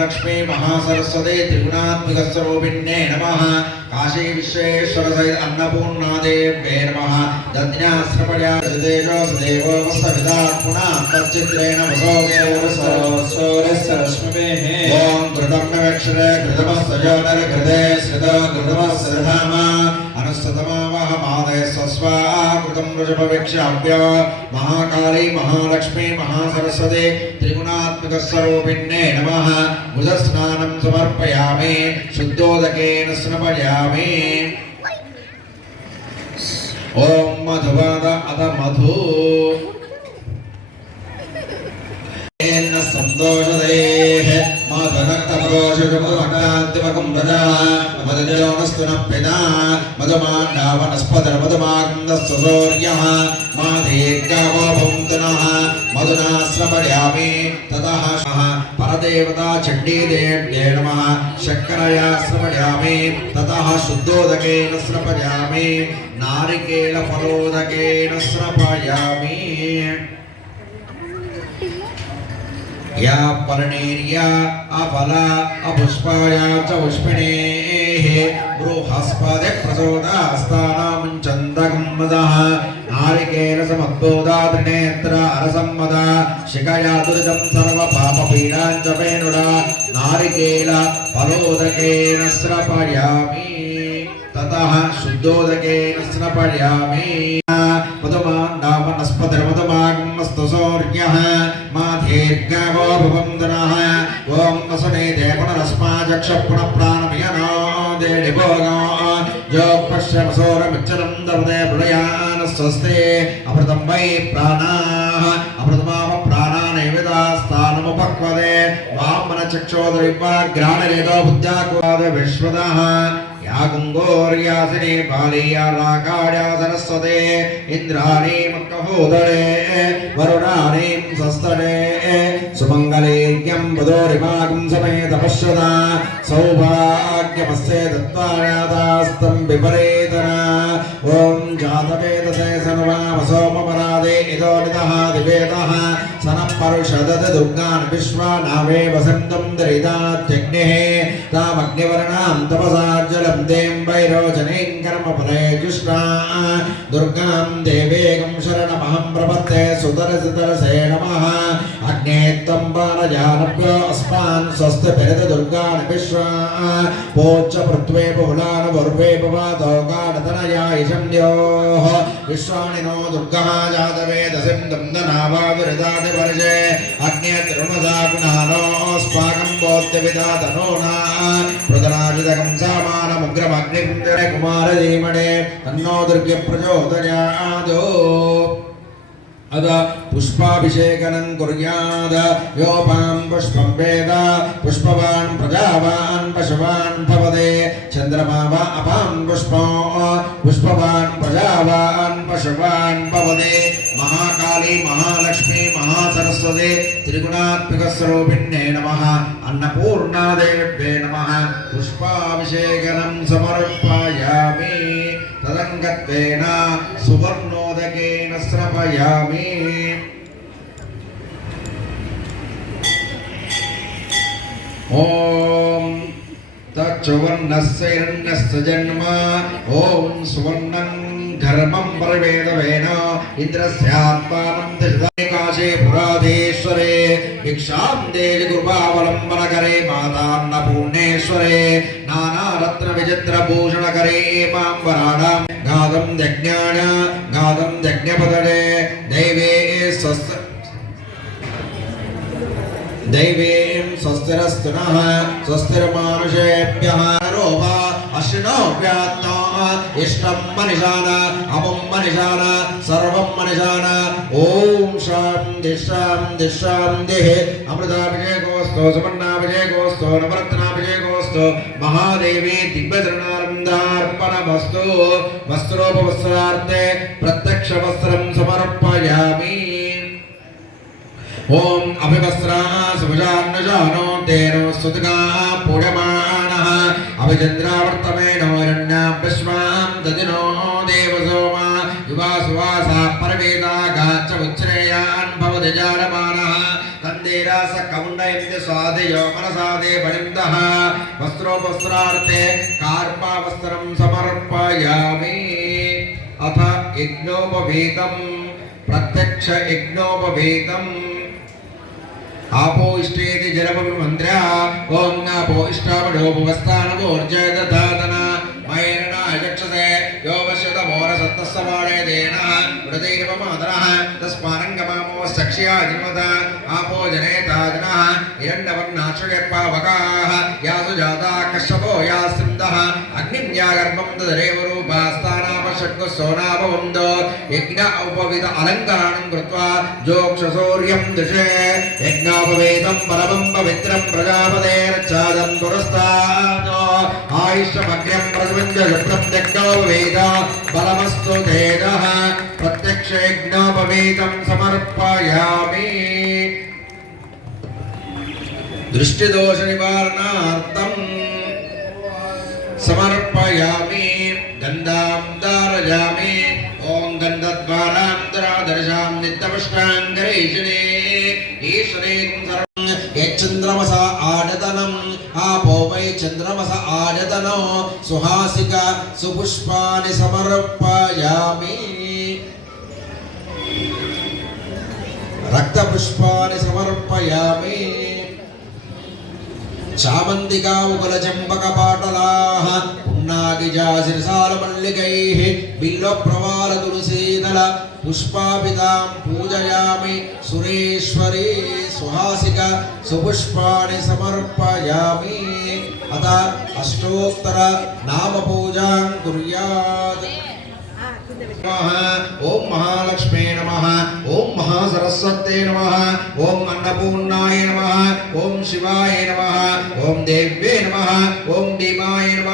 మహాలక్ష్మీ మహాసరస్వతే త్రిగుణాత్మక స్వరూపిణ్యే నమ కాశీ విశ్వేశ్వర అన్నపూర్ణాదేవ్యే నమ దజ్ఞాశ్రపర్యాదేవోమస్వితాత్మనాత్మచిత్రేణ ఓం ఘృతం ఘృతమస్ ఘృతే శ్రుతో ఘృతమస్ అనుసతమా మహాదయస్వస్వాకృతం వృషభవేక్షాభ్య మహాకాళై మహాలక్ష్మీ మహాసరస్వతే త్రిగుణాత్మకస్వరూపిణ్యే నమ ముదస్నానం సమర్పయామి శుద్ధోదకేన స్నపయామి ఓం మధువాద అత మధు సంతోషదే मदजोनस्तु न पिता मधुमाण्डावनस्पतिर्मधुमाग्नस्तु सूर्यः मा दीर्घावो भवन्तु नः मधुना श्रवयामि ततः शः परदेवता चण्डीदेव्ये नमः शर्करया श्रवयामि ततः शुद्धोदकेन श्रपयामि नारिकेलफलोदकेन श्रपयामि या पर्णेर्या अफला अपुष्पाया च पुष्पिणेः ब्रूहस्पदिप्रसोदहस्तानामुञ्चन्दगम्मदः नारिकेरसमद्बोधात्रिनेत्र अरसम्मद शिखया दुरितं सर्वपापपीडाञ्च वेणुरा नारिकेल फलोदकेन स्रपयामि। ततः शुद्धोदकेन स्रपयामि। मधुमाण्डामनस्पतिर्मधुमागमस्तुसौर्यः मा दीर्घवो भवन्दनः ॐ वसुने देवनरस्माचक्षपुणप्राणमयना देडिभोगो यो पश्यमसोरमिच्चरं दवदे प्रलयान स्वस्ते अमृतं वै प्राणाः अमृतमाम प्राणानैवेदास्थानमुपक्वदे वामनचक्षोदरिवाग्राणरेदो बुद्ध्याकुवाद विश्वदः या गङ्गोर्यासिने बालीया राकाड्या सरस्वते इन्द्राणी मक्कहोदरे वरुणानीं सस्तरे सुमङ्गलेज्ञं वदोरिमागं समेत पश्यता सौभाग्यमस्ते వాక్యమస్తే దత్తారాధాస్తం విపరేతన ఓం జాతవేదతే సర్వామసోమపరా निदः दिवेदः सनः परुषदद दुर्गान् विश्वानावे वसन्तं दरिदात्यग्निः तामग्निवर्णां तपसाज्जलं दें वैरोचनीं कर्मफले जुष्टा दुर्गां देवेगं शरणमहं प्रपत्ते सुतरसितरसे नमः अग्ने त्वं पारजानभ्यो अस्मान् स्वस्तिभिरद दुर्गान् विश्वा पोच्च पृथ्वे बहुलान् वर्वे भवादो गाढतनया इषम्योः विश्वाणि नो दुर्गः जातवेदसिं दन्दनावादुरिदादिवर्षे अग्ने तृणदा गुणानोऽस्माकं बोध्यविदातनो न प्रदनाजितकं सामानमुग्रमग्निकुञ्जरे कुमारधीमणे तन्नो दुर्गे प्रचोदयादो अद पुष्पाभिषेकनं कुर्याद योपां पुष्पं वेद पुष्पवान् प्रजावान् पशुवान् भवते चन्द्रमा वा अपां पुष्पो पुष्पवान् प्रजावान् पशुवान् भवते महाकाली महालक्ष्मी महासरस्वती त्रिगुणात्मकस्वरूपिण्ये नमः अन्नपूर्णादेव्ये नमः पुष्पाभिषेकनं समर्पयामि तदङ्गत्वेन सुवर्णोदकेन సమర్పయామి ఓం తచ్చువర్ణస్సైర్ణస్సజన్మ ఓం సువర్ణం ధర్మం పరవేదవేన ఇంద్రస్యాత్మానం దిశాకాశే పురాధేశ్వరే. భిక్షాం దేవి కృపావలంబనకరే మాతాన్న పూర్ణేశ్వరే నానారత్న విచిత్రభూషణకరే మాంబరాణాం గాదం యజ్ఞాన గాదం యజ్ఞపదడే. दैवीं स्वस्तिरस्तुनः स्वस्तिर्मानुषेभ्यः रोपा अश्विनो व्यात्माः इष्टं मनिषान अपं मनिषान सर्वं मनिषान ॐ शां दिशां दिशां दिः अमृताभिषेकोऽस्तु सुमन्नाभिषेकोऽस्तु नवरत्नाभिषेकोऽस्तु महादेवी दिव्यचरणानन्दार्पणमस्तु वस्त्रोपवस्त्रार्थे प्रत्यक्षवस्त्रं समर्पयामि ఓం అభివస్రా సుభుజాన్నజానో తేనో సుతుగా పూడమాణ అభిచంద్రావర్తమేనో హిరణ్యాం దదినో దేవసోమా యువాసువాస పరవేదా గాచ్చ ఉచ్ఛ్రేయాన్ భవతి జాయమానः కందేరాస కౌండయంతి స్వాదయో మనసాదే బలిందః వస్త్రోపస్త్రార్థే కార్పావస్త్రం సమర్పయామి అథ యజ్ఞోపవేదం ప్రత్యక్ష యజ్ఞోపవేదం ఆపో ఇష్టేతి జలపవిమంత్ర ఓం ఆపో ఇష్టాపడోపవస్థానమోర్జయదాతన మైరణాయ చక్షసే యో వశ్యత మోర సత్తస్సవాడేదేన మృతైరవ మాతరః తస్మానంగమామో సక్ష్యా జిన్మత ఆపో జనేతాజనః హిరణ్యవర్ణాశ్రయపావకాः యాసు జాతా కశ్యపో యాస్సిందః అగ్నిన్యాగర్భం తదరేవ రూపాస్థానాపషట్కు సోనాపవందో యజ్ఞ ఉపవిద అలంకరణం కృత్వా జోక్షసౌర్యం దిశే యజ్ఞోపవేదం పరమం పవిత్రం ప్రజాపతేర్చాదం పురస్తాదో ఆయుష్యమగ్రం ప్రజమంజం యజ్ఞోపవేద బలమస్తు తేజః ప్రత్యక్ష యజ్ఞోపవేదం సమర్పయామి దృష్టిదోష నివారణార్థం సమర్పయామి గంధాం దారజామి ఓం గంధద్వారాంతరాదర్శాం దరాదర్శాం నిత్యపుష్టాంగరేషిణే ఈశ్వరేం సర్వం యచ్చంద్రమస ఆడతనం ఆపో వై చంద్రమస ఆడతనో సుహాసిక సుపుష్పాని సమర్పయామి రక్తపుష్పాని సమర్పయామి చామంతికా ఉగల చంపక పాటలా పున్నాగిజాశిరసాల మల్లికైః బిల్వ ప్రవాల తులసీదల పుష్పాపితాం పూజయామి సురేశ్వరీ సుహాసిక సుపుష్పాణి సమర్పయామి. అత అష్టోత్తర నామ పూజాం కుర్యాత్. ఓం మహాలక్ష్మే నమ ఓం మహాసరస్వతే నమ ఓం అన్నపూర్ణాయ ఓం శివాయ నమ ఓం దేవ్యే నమ ఓం భీమాయ నమ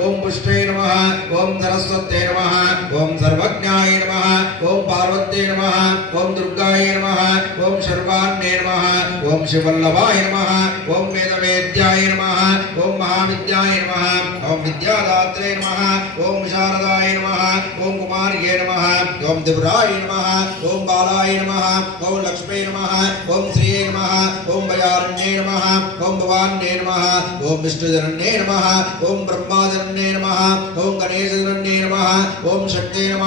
ఓం పుష్టే నమ ఓం సరస్వతే నమ ఓం సర్వజ్ఞాయ నమ ఓం పార్వతే నమ ఓం దుర్గాయ నమ ఓం సర్వాన్నే నమ ఓం శివల్లభాయ నమ ఓం వేదవేద్యాయ నమ ఓం మహావిద్యాయ నమ ఓం విద్యాదాత్రే నమ ఓం శారదాయ నమ ఓం కుమార్యే నమ ఓం దివ్రాయ నమ ఓం బాలాయ నమ ఓం లక్ష్మీ నమ ఓం శ్రీయే నమ ఓం భయారణ్యే నమ ఓం భవాన్నే నమ ఓం విష్ణుజనన్యే నమ ఓం బ్రహ్మాజనన్యే నమ ఓం గణేశజనన్యే నమ ఓం శక్తే నమ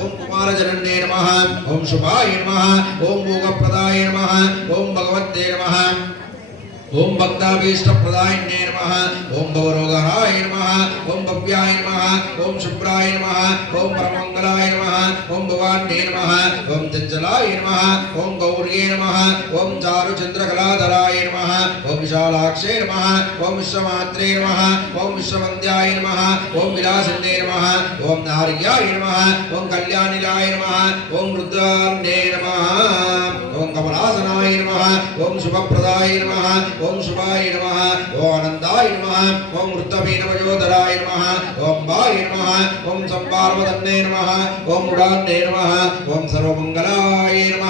ఓం కుమారజనన్యే నమ ఓం శుభాయ నమ ఓం భూగప్ర భోగప్రదాయ నమః ఓం భగవతే నమః ఓం భక్తాభీష్టప్రదాయిన్యే నమః ఓం భవరోగహాయ నమః ఓం భవ్యాయ నమః ఓం శుభ్రాయ నమః ఓం పరమంగళాయ నమః ఓం భవాన్యే నమః ఓం చంచలాయ నమః ఓం గౌర్యే నమః ఓం చారుచంద్రకళాధరాయ నమః ఓం విశాలాక్షే నమః ఓం విశ్వమాత్రే నమః ఓం విశ్వవంద్యాయ నమః ఓం విలాసిన్యే నమః ఓం నార్యాయ నమః ఓం కళ్యాణిలాయ నమః ఓం రుద్రాన్యే నమః ఓం కమలాసనాయ నమ ఓం శుభప్రదాయ నమ ఓం శుభాయ నమ ఓం ఆనందాయ నమ ఓం వృత్తమీనవయోధరాయ నమ ఓం బాయ నమ ఓం సంపార్వదన్నే నమ ఓం ఉడాన్నే నమ ఓం సర్వమంగళాయ నమ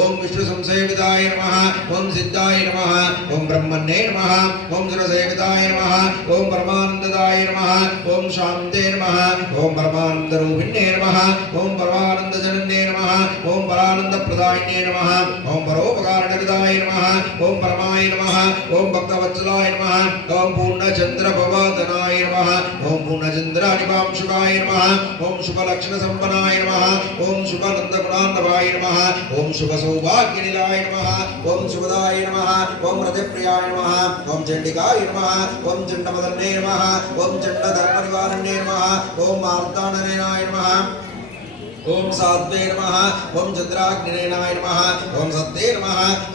ఓం విష్ణు సంసేవితాయ నమ ఓం సిద్ధాయ నమ ఓం బ్రహ్మణ్యే నమ ఓం సురసేవితాయ నమ ఓం పరమానందదాయ నమ ఓం శాంతే నమ ఓం పరమానందరూపిణ్యే నమ ఓం పరమానందజనన్నే నమ ఓం పరానందప్రదాయనే నమ ఓం పరోపకారణ పరోపకారణవిదాయ నమ ఓం పరమాయ నమ ఓం భక్తవత్సలాయ నమ ఓం పూర్ణచంద్ర భవాదనాయ నమ ఓం పూర్ణచంద్ర అనిపాంశుకాయ నమ ఓం శుభలక్షణ సంపన్నాయ నమ ఓం శుభనందగుణాన్నవాయ నమ ఓం శుభ శుభసౌభాగ్యనిలాయ నమ ఓం శుభదాయ నమ ఓం రతిప్రియాయ నమ ఓం చండికాయ నమ ఓం చండమదన్నే నమ ఓం చండధర్మనివారణ్యే నమ ఓం మార్తాండనేనాయ నమ ఓం సాత్వే నమ ఓం చంద్రాగ్నిరేణాయ నమ ఓం సత్తే నమ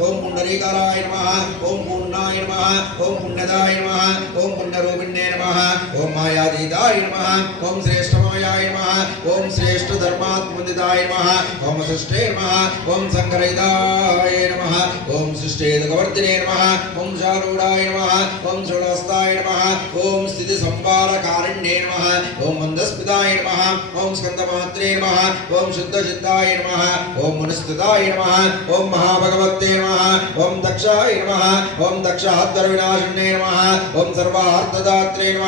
ఓం పుండరీకారాయ నమ ఓం పూర్ణ పూర్ణాయ నమ ఓం ఉన్నదాయ నమ ఓం పుణ్యరూపిణ్యే నమ ఓం మాయాదీతాయ నమ ఓం శ్రేష్టమాయాయ నమ ఓం శ్రేష్ఠ ధర్మాత్మందిదాయ నమ ఓం సృష్టే నమ ఓం శంకరైదాయ నమ ఓం సృష్టేదకవర్తినే నమ ఓం శారూఢాయ నమ ఓం షోడస్తాయ నమ ఓం స్థితి సంపారకారణ్యే నమ ఓం మందస్మితాయ నమ ఓం స్కందమాత్రే నమ ఓం శుద్ధచిత్తాయ నమ ఓం మునిస్థితాయ నమ ఓం మహాభగవత్తే నమ ఓం దక్షాయ నమ ఓం దక్షాత్తర వినాశిన్యే నమ ఓం సర్వార్థదాత్రే నమ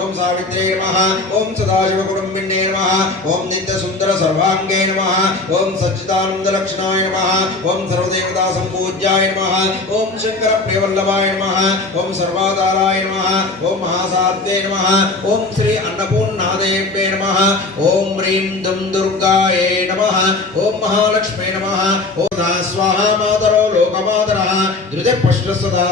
ఓం సావిత్రే నమ ఓం సదాశివ కుటుంబిన్యే నమ ఓం నిత్య సుందర సర్వాంగే నమ ఓం సచ్చిదానంద లక్షణాయ నమ ఓం సర్వదేవతా సంపూజ్యాయ నమ ఓం శంకర ప్రియవల్లభాయ నమ ఓం సర్వాధారాయ నమ ఓం మహాసాధ్యే నమ ఓం శ్రీ అన్నపూర్ణాదేవ్యే నమ ఓం హ్రీం దుం దుర్గాయే నమ ఓం మహాలక్ష్మే నమ ఓం స్వాహ మాతరో లోకమాతర ధృతి పశ్వ సదా